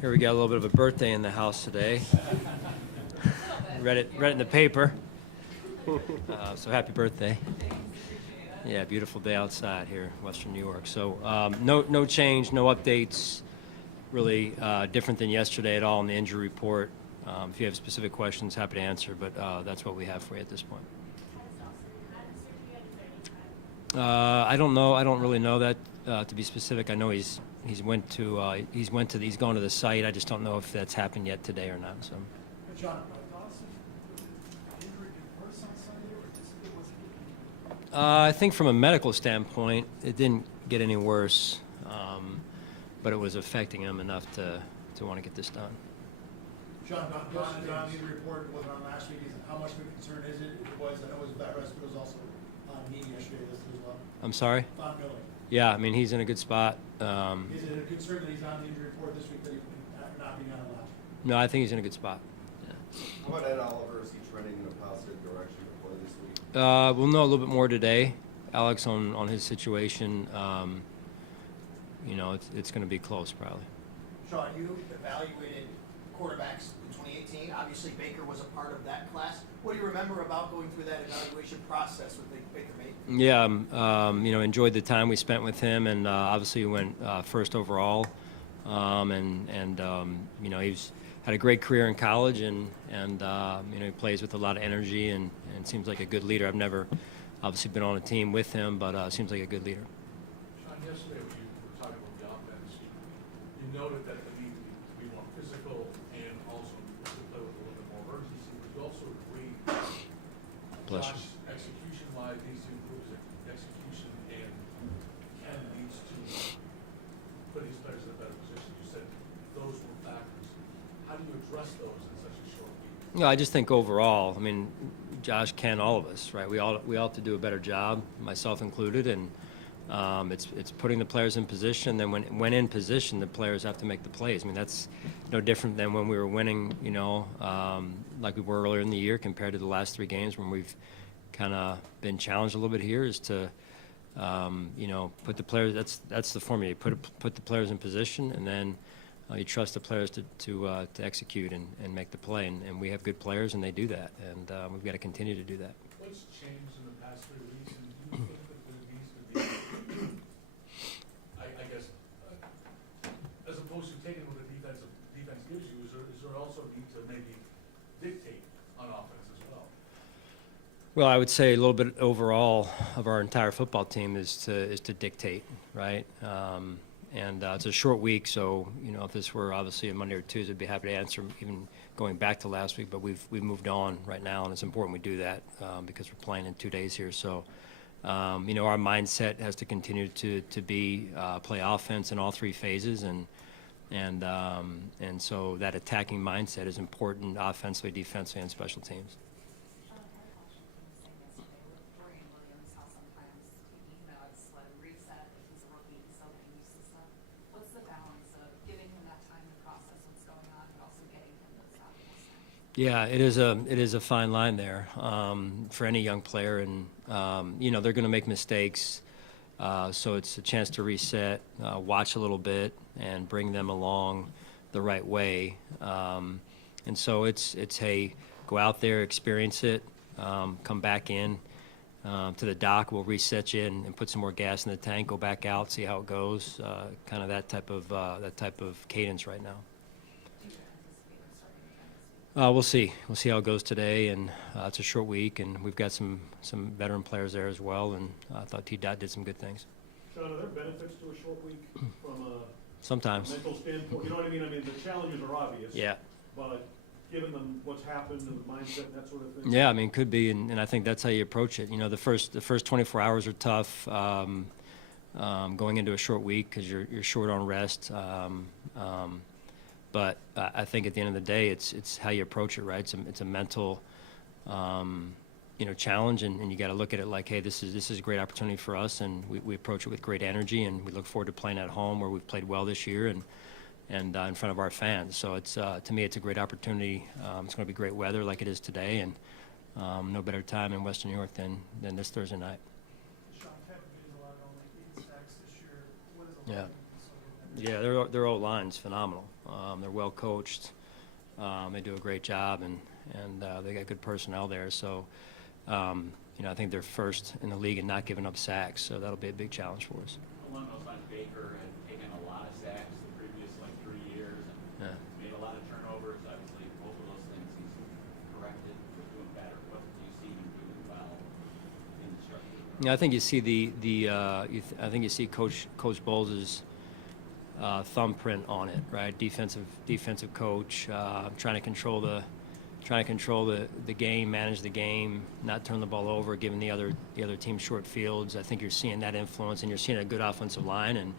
Here we got a little bit of a birthday in the house today. Read it in the paper. So happy birthday. Yeah, beautiful day outside here in Western New York. So no change, no updates, really different than yesterday at all in the injury report. If you have specific questions, happy to answer, but that's what we have for you at this point. I don't know. I don't really know that to be specific. I know he's going to the site. I just don't know if that's happened yet today or not. So. John, injury get worse on Sunday, or it wasn't? I think from a medical standpoint, it didn't get any worse, but it was affecting him enough to want to get this done. John, the injury report was on last week. How much of a concern is it? I know it was bed rest, but it was also on knee yesterday listed as well. I'm sorry? Von Miller. Yeah, I mean, he's in a good spot. Is it a concern that he's on the injury report this week that he not being on the last week? No, I think he's in a good spot. Yeah. How about Ed Oliver? Is he trending in a positive direction to play this week? We'll know a little bit more today, Alex, on his situation. It's going to be close probably. Sean, you evaluated quarterbacks in 2018. Obviously, Baker was a part of that class. What do you remember about going through that evaluation process with Baker Mayfield? Yeah, enjoyed the time we spent with him, and obviously he went first overall, he's had a great career in college, and he plays with a lot of energy and seems like a good leader. I've never obviously been on a team with him, but seems like a good leader. Sean, yesterday when you were talking about the offense, you noted that the need to be more physical and also to play with a little bit more urgency. But you also agreed, Bless you. Josh, execution-wise, needs to improve his execution, and Ken needs to put these players in a better position. You said those were factors. How do you address those in such a short week? I just think overall, I mean, Josh, Ken, all of us, right? We all have to do a better job, myself included, and it's putting the players in position. Then when in position, the players have to make the plays. I mean, that's no different than when we were winning, like we were earlier in the year compared to the last 3 games when we've kind of been challenged a little bit here. Is to put the players. That's the formula. You put the players in position, and then you trust the players to execute and make the play. And we have good players, and they do that. And we've got to continue to do that. What's changed in the past 3 weeks, and do you think that there needs to be, I guess, as opposed to taking what the defense gives you, is there also a need to maybe dictate on offense as well? Well, I would say a little bit overall of our entire football team is to dictate, right? It's a short week, so if this were obviously a Monday or Tuesday, I'd be happy to answer, even going back to last week. But we've moved on right now, and it's important we do that because we're playing in 2 days here. So, our mindset has to continue to be play offense in all 3 phases, and so that attacking mindset is important offensively, defensively, and special teams. Yeah, it is a fine line there for any young player, and they're going to make mistakes, so it's a chance to reset, watch a little bit, and bring them along the right way. And so it's hey, go out there, experience it, come back in to the dock. We'll reset you and put some more gas in the tank. Go back out, see how it goes. Kind of that type of cadence right now. We'll see. We'll see how it goes today, and it's a short week, and we've got some veteran players there as well, and I thought T-Dot did some good things. Sean, are there benefits to a short week from a sometimes mental standpoint? You know what I mean? I mean, the challenges are obvious. Yeah. But given them what's happened and the mindset and that sort of thing. Yeah, I mean, could be, and I think that's how you approach it. The first 24 hours are tough, going into a short week because you're short on rest. But I think at the end of the day, it's how you approach it, right? It's a mental, challenge, and you got to look at it like, hey, this is a great opportunity for us, and we approach it with great energy, and we look forward to playing at home where we've played well this year, and in front of our fans. So it's to me, it's a great opportunity. It's going to be great weather like it is today, and no better time in Western New York than this Thursday night. Sean, Kevin Gates allowed only 8 sacks this year. What is the Yeah. line? Yeah, their O-line's phenomenal. They're well coached. They do a great job, and they got good personnel there. So, I think they're first in the league in not giving up sacks. So that'll be a big challenge for us. Along those lines, Baker had taken a lot of sacks the previous 3 years and made a lot of turnovers. Obviously, both of those things he's corrected. He's doing better. What do you see him doing well in the structure? Yeah, I think you see I think you see Coach Bowles' thumbprint on it, right? Defensive coach, trying to control the game, manage the game, not turn the ball over, giving the other team short fields. I think you're seeing that influence, and you're seeing a good offensive line, and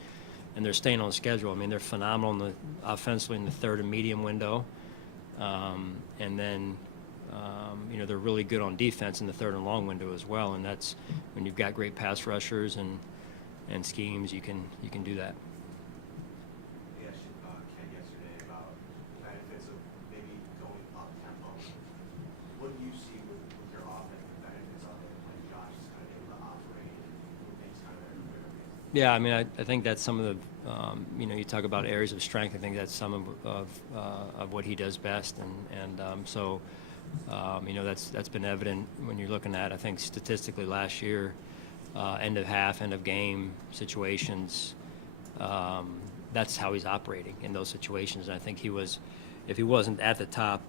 they're staying on schedule. I mean, they're phenomenal offensively in the third and medium window, and then they're really good on defense in the third and long window as well. And that's when you've got great pass rushers and schemes, you can do that. I asked Ken yesterday about the benefits of maybe going up tempo. What do you see with your offense, the benefits of it, like Josh is kind of able to operate and move things kind of there? Yeah, I mean, I think that's some of the, you talk about areas of strength. I think that's some of what he does best, and so, that's been evident when you're looking at, I think, statistically last year, end of half, end of game situations. That's how he's operating in those situations. And I think if he wasn't at the top,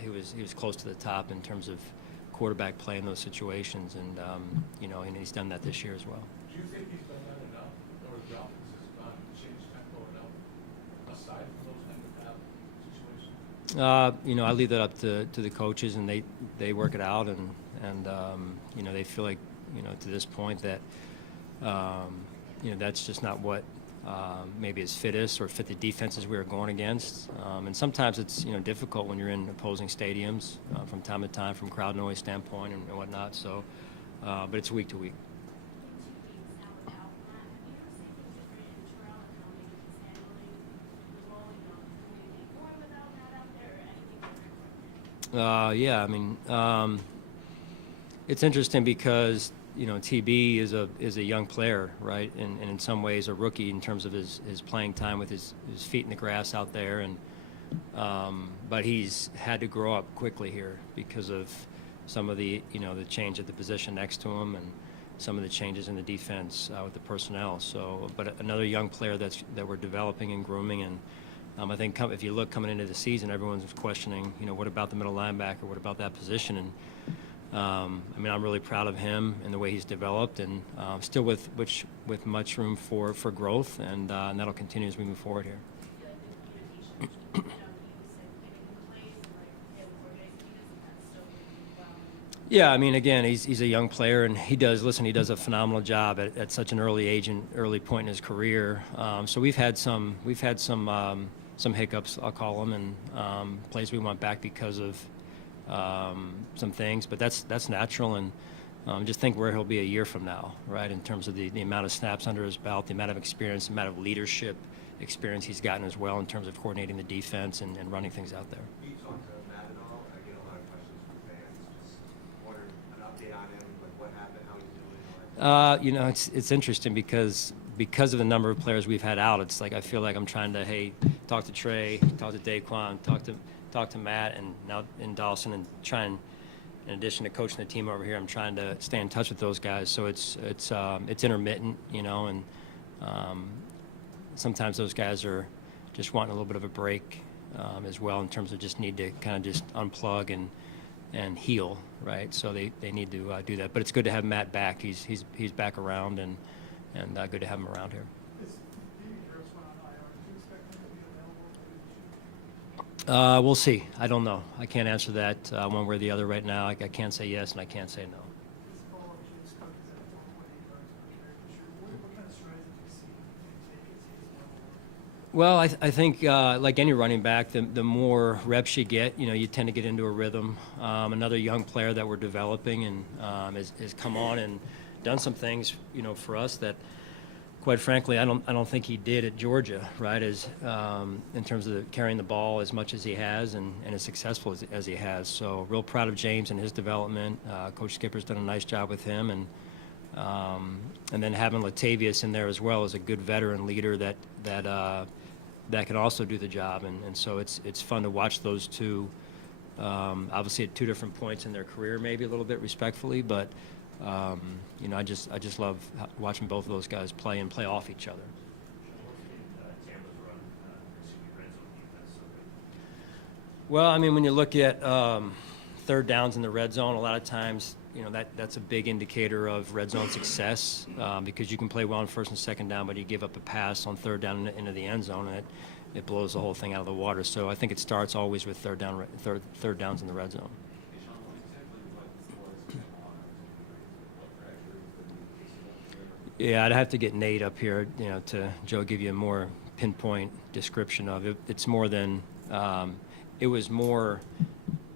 he was close to the top in terms of quarterback play in those situations, and and he's done that this year as well. Do you think he's done that enough, or the offense has not changed tempo enough, aside from those hand-to-pass situations? I leave that up to the coaches, and they work it out, and they feel like, to this point that, that's just not what maybe is fittest or fit the defenses we were going against. And sometimes it's, difficult when you're in opposing stadiums from time to time from crowd noise standpoint and whatnot. So, but it's week to week. Yeah, I mean, it's interesting because TB is a young player, right, and in some ways a rookie in terms of his playing time with his feet in the grass out there, and but he's had to grow up quickly here because of some of the the change at the position next to him and some of the changes in the defense with the personnel. So, but another young player that we're developing and grooming, and I think if you look coming into the season, everyone's questioning, what about the middle linebacker? What about that position? And I'm really proud of him and the way he's developed, and still with much room for growth, and that'll continue as we move forward here. Yeah, I mean, again, he's a young player, and he does a phenomenal job at such an early age and early point in his career. So we've had some hiccups, I'll call them, and plays we went back because of some things, but that's natural, and just think where he'll be a year from now, right, in terms of the amount of snaps under his belt, the amount of experience, the amount of leadership experience he's gotten as well in terms of coordinating the defense and running things out there. Do you talk to Matt at all? I get a lot of questions from fans. Just wondering an update on him, like what happened, how he's doing. It's interesting because of the number of players we've had out. It's like I feel like I'm trying to talk to Trey, talk to Daquan, talk to Matt, and now in Dawson, and try and, in addition to coaching the team over here, I'm trying to stay in touch with those guys. So it's intermittent, and sometimes those guys are just wanting a little bit of a break as well, in terms of just need to kind of just unplug and heal, right? So they need to do that. But it's good to have Matt back. He's back around, and good to have him around here. We'll see. I don't know. I can't answer that one way or the other right now. I can't say yes, and I can't say no. Well, I think like any running back, the more reps you get, you tend to get into a rhythm. Another young player that we're developing and has come on and done some things, for us that, quite frankly, I don't think he did at Georgia, right? As in terms of carrying the ball as much as he has and as successful as he has. So real proud of James and his development. Coach Skipper's done a nice job with him, and And then having Latavius in there as well as a good veteran leader that can also do the job. And so it's fun to watch those two, obviously at two different points in their career, maybe a little bit respectfully, but you know, I just love watching both of those guys play and play off each other. Well, I mean, when you look at third downs in the red zone, a lot of times, you know, that's a big indicator of red zone success because you can play well on first and second down, but you give up a pass on third down into the end zone, and it blows the whole thing out of the water. So I think it starts always with third downs in the red zone. Yeah, I'd have to get Nate up here, you know, to Joe give you a more pinpoint description of it. It's more than it was more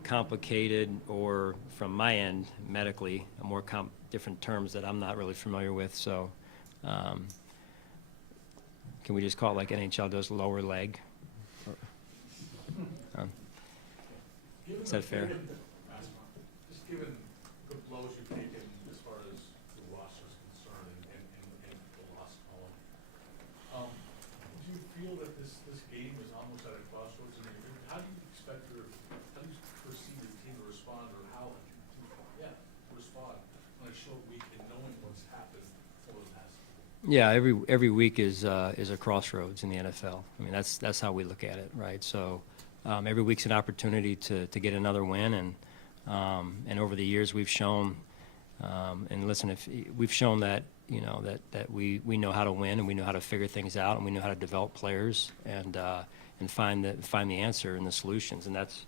complicated, or from my end medically, more different terms that I'm not really familiar with. So, can we just call it like NHL does, lower leg? Is that fair? Just given the blows you've taken as far as the roster is concerned and the loss column, do you feel that this game is almost at a crossroads? I mean, how do you perceive your team to respond, or how to respond on a short week and knowing what's happened over the past? Yeah, every week is a crossroads in the NFL. I mean, that's how we look at it, right? So every week's an opportunity to get another win, and over the years we've shown, and listen, if we've shown that, you know, that we know how to win, and we know how to figure things out, and we know how to develop players and find the answer and the solutions, and that's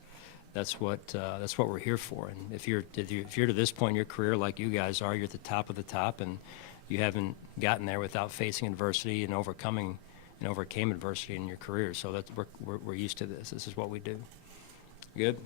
what we're here for. And if you're to this point in your career like you guys are, you're at the top of the top, and you haven't gotten there without facing adversity and overcame adversity in your career. So we're used to this. This is what we do. Good?